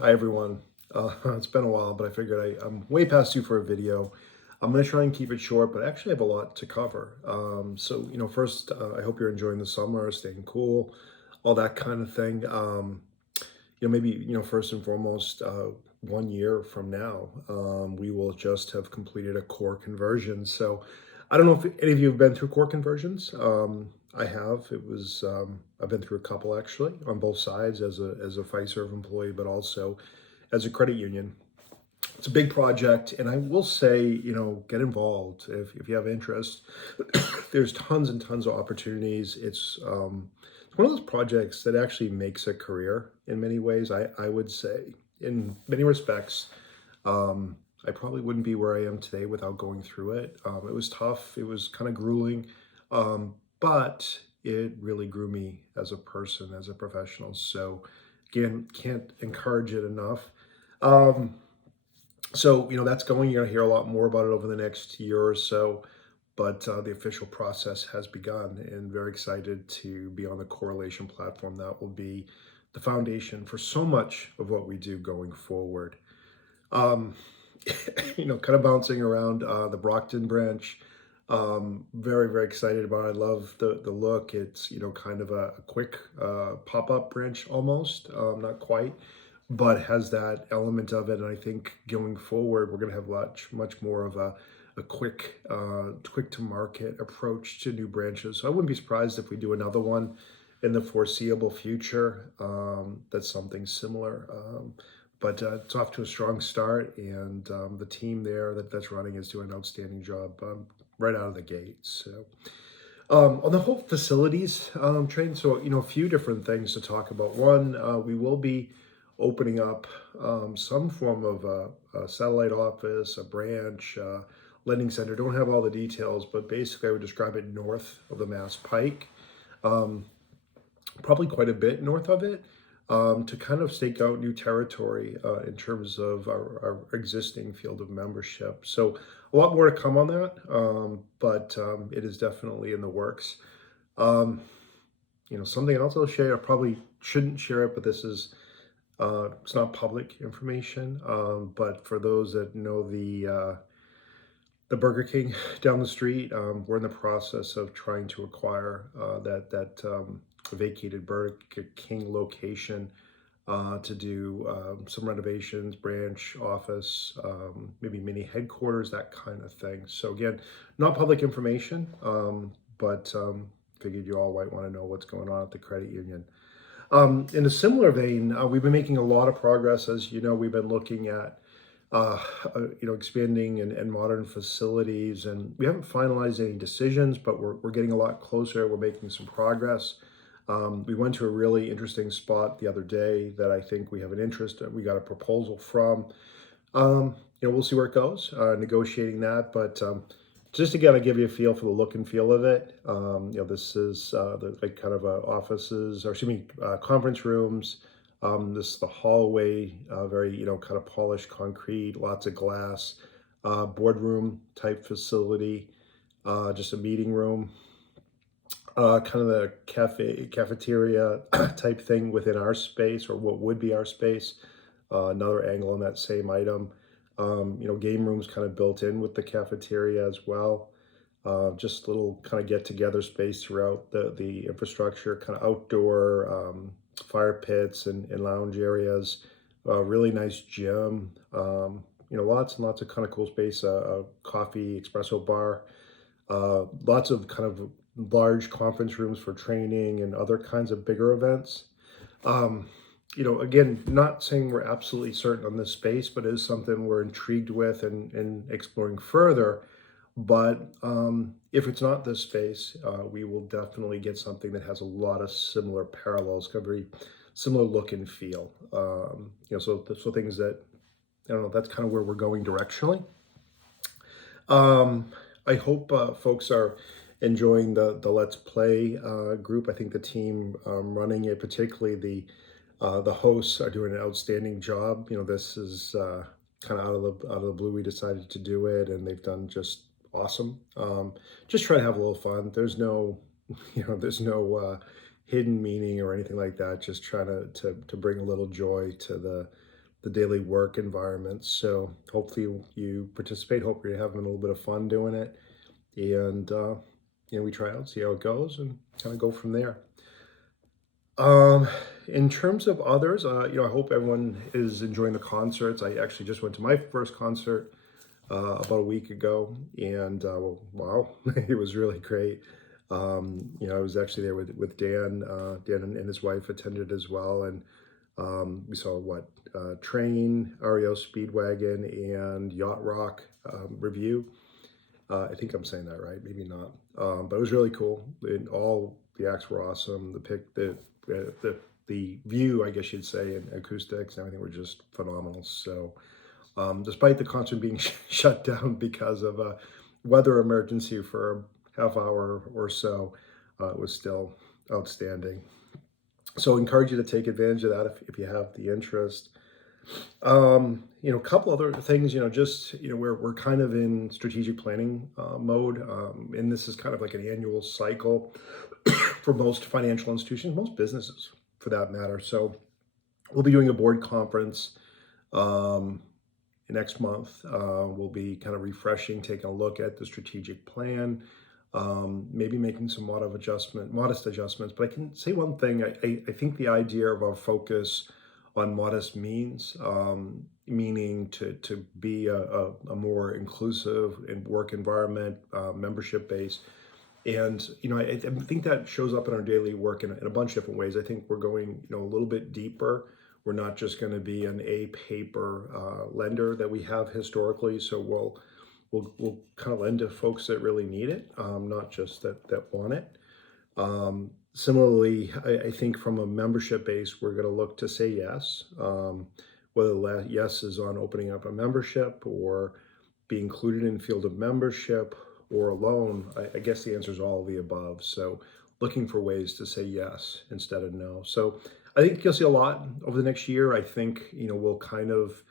Hi everyone. It's been a while, but I figured I'm way past due for a video. I'm going to try and keep it short, but I actually have a lot to cover. First, I hope you're enjoying the summer, staying cool, all that kind of thing. Maybe, first and foremost, 1 year from now, we will just have completed a core conversion. So I don't know if any of you have been through core conversions. I have. I've been through a couple actually on both sides as a Fiserv employee, but also as a credit union. It's a big project, and I will say, get involved if you have interest. There's tons and tons of opportunities. It's one of those projects that actually makes a career in many ways. I would say, in many respects, I probably wouldn't be where I am today without going through it. It was tough. It was kind of grueling, but it really grew me as a person, as a professional. So, again, can't encourage it enough. Um, that's going. You're going to hear a lot more about it over the next year or so, but the official process has begun, and very excited to be on the correlation platform that will be the foundation for so much of what we do going forward. Um, kind of bouncing around the Brockton branch. Very, very excited about it. I love the look. It's, kind of a quick pop up branch almost, not quite, but has that element of it. And I think going forward, we're going to have much more of a quick to market approach to new branches. So I wouldn't be surprised if we do another one in the foreseeable future. That's something similar. But it's off to a strong start, and the team there that's running is doing an outstanding job right out of the gate. So, on the whole facilities train, so a few different things to talk about. One, we will be opening up some form of a satellite office, a branch, lending center. Don't have all the details, but basically, I would describe it north of the Mass Pike. Um, Probably quite a bit north of it, to kind of stake out new territory in terms of our existing field of membership. So a lot more to come on that, but it is definitely in the works. Um, Something else I'll share. I probably shouldn't share it, but it's not public information. But for those that know the Burger King down the street. We're in the process of trying to acquire that vacated Burger King location to do some renovations, branch office, maybe mini headquarters, that kind of thing. So again, not public information, but figured you all might want to know what's going on at the credit union. In a similar vein, we've been making a lot of progress. As you know, we've been looking at expanding and modern facilities. And we haven't finalized any decisions, but we're getting a lot closer. We're making some progress. We went to a really interesting spot the other day that I think we have an interest. We got a proposal from. We'll see where it goes. Negotiating that, but just to kind of give you a feel for the look and feel of it. This is the like kind of offices, or excuse me, conference rooms. This is the hallway, very kind of polished concrete, lots of glass, boardroom type facility, just a meeting room, kind of the cafeteria type thing within our space, or what would be our space. Another angle on that same item. Game rooms kind of built in with the cafeteria as well. Just little kind of get together space throughout the infrastructure, kind of outdoor fire pits and lounge areas. Really nice gym. Lots and lots of kind of cool space. A coffee espresso bar. Lots of kind of large conference rooms for training and other kinds of bigger events. Again, not saying we're absolutely certain on this space, but it is something we're intrigued with and exploring further. But if it's not this space, we will definitely get something that has a lot of similar parallels, kind of very similar look and feel. So things that I don't know. That's kind of where we're going directionally. I hope folks are enjoying the Let's Play group. I think the team running it, particularly the hosts, are doing an outstanding job. This is kind of out of the blue. We decided to do it, and they've done just awesome. Just try to have a little fun. There's no, there's no hidden meaning or anything like that. Just trying to bring a little joy to the daily work environment. So hopefully you participate. Hope you're having a little bit of fun doing it. And, we try out, see how it goes, and kind of go from there. Um, in terms of others, I hope everyone is enjoying the concerts. I actually just went to my first concert about a week ago, and well, wow, it was really great. I was actually there with Dan. Dan and his wife attended as well, and we saw Train, REO Speedwagon, and Yacht Rock Review. I think I'm saying that right, maybe not. But it was really cool. And all the acts were awesome. The view, I guess you'd say, and acoustics and everything were just phenomenal. So, despite the concert being shut down because of a weather emergency for a half hour or so, it was still outstanding. So, encourage you to take advantage of that if you have the interest. A couple other things, we're kind of in strategic planning mode, and this is kind of like an annual cycle for most financial institutions, most businesses for that matter. So we'll be doing a board conference um, next month. We'll be kind of refreshing, taking a look at the strategic plan, maybe making some modest adjustments. But I can say one thing: I think the idea of our focus on modest means, meaning to be a more inclusive and work environment, membership based. And I think that shows up in our daily work in a bunch of different ways. I think we're going a little bit deeper. We're not just going to be an a paper lender that we have historically. So we'll kind of lend to folks that really need it, not just that want it. Similarly, I think from a membership base, we're going to look to say yes, whether yes is on opening up a membership or be included in field of membership or alone. I guess the answer is all of the above. So looking for ways to say yes instead of no. So I think you'll see a lot over the next year. I think, we'll kind of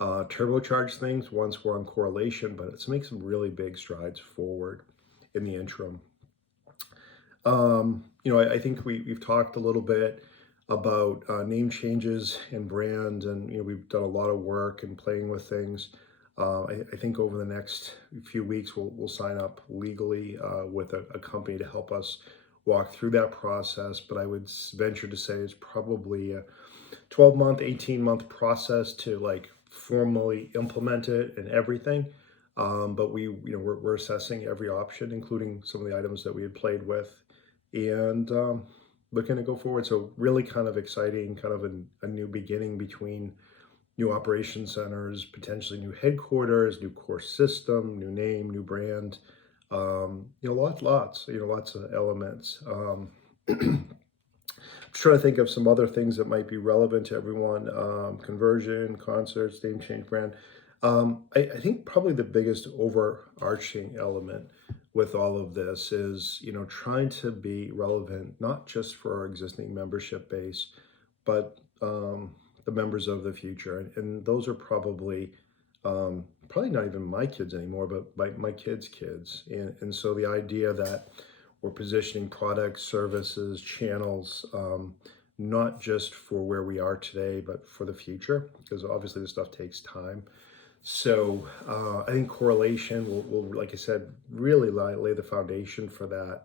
turbocharge things once we're on correlation, but let's make some really big strides forward in the interim. I think we've talked a little bit about name changes and brand, and we've done a lot of work and playing with things. I think over the next few weeks we'll sign up legally with a company to help us walk through that process. But I would venture to say it's probably a 12-month, 18-month process to like formally implement it and everything. But we're assessing every option, including some of the items that we had played with, and looking to go forward. So really kind of exciting, kind of a new beginning between new operation centers, potentially new headquarters, new core system, new name, new brand. Lots of elements. I'm trying to think of some other things that might be relevant to everyone. Conversion, concerts, name change, brand. I think probably the biggest overarching element with all of this is, trying to be relevant, not just for our existing membership base, but the members of the future. And those are probably not even my kids anymore, but my kids' kids. And so the idea that we're positioning products, services, channels, not just for where we are today, but for the future, because obviously this stuff takes time. So I think correlation will, like I said, really lay the foundation for that.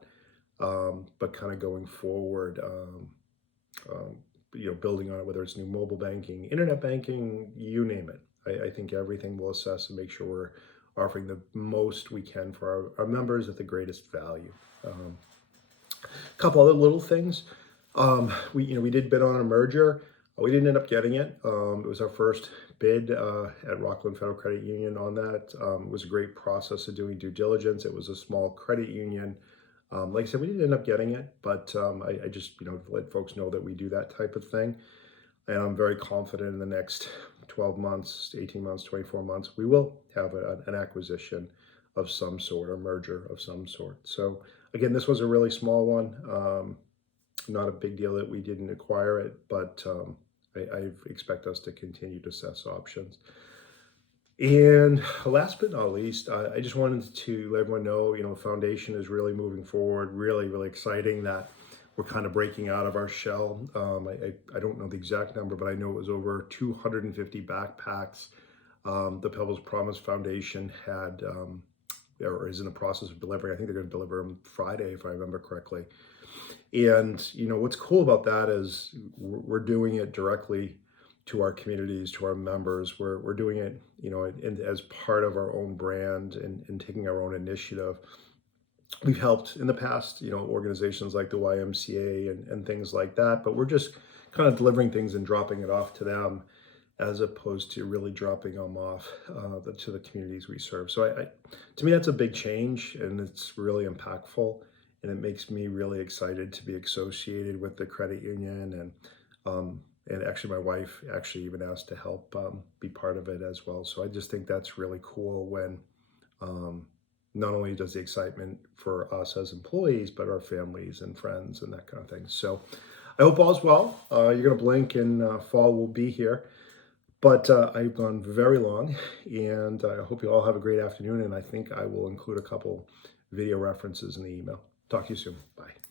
But kind of going forward, building on it, whether it's new mobile banking, internet banking, you name it. I think everything we'll assess and make sure we're offering the most we can for our members at the greatest value. A couple other little things. We did bid on a merger. We didn't end up getting it. It was our first bid at Rockland Federal Credit Union on that. It was a great process of doing due diligence. It was a small credit union. Like I said, we didn't end up getting it, but I just let folks know that we do that type of thing. And I'm very confident in the next 12 months, 18 months, 24 months, we will have an acquisition of some sort, or merger of some sort. So again, this was a really small one. Not a big deal that we didn't acquire it, but I expect us to continue to assess options. And last but not least, I just wanted to let everyone know, Foundation is really moving forward, really, really exciting that we're kind of breaking out of our shell. I don't know the exact number, but I know it was over 250 backpacks. The Pebbles Promise Foundation had, or is in the process of delivering. I think they're going to deliver them Friday, if I remember correctly. And what's cool about that is we're doing it directly to our communities, to our members. We're doing it, as part of our own brand and taking our own initiative. We've helped in the past, organizations like the YMCA and things like that, but we're just kind of delivering things and dropping it off to them as opposed to really dropping them off to the communities we serve. So to me, that's a big change, and it's really impactful, and it makes me really excited to be associated with the credit union. And actually, my wife actually even asked to help be part of it as well. So I just think that's really cool when not only does the excitement for us as employees, but our families and friends and that kind of thing. So I hope all's well. You're going to blink and fall will be here. But I've gone very long, and I hope you all have a great afternoon. And I think I will include a couple video references in the email. Talk to you soon. Bye.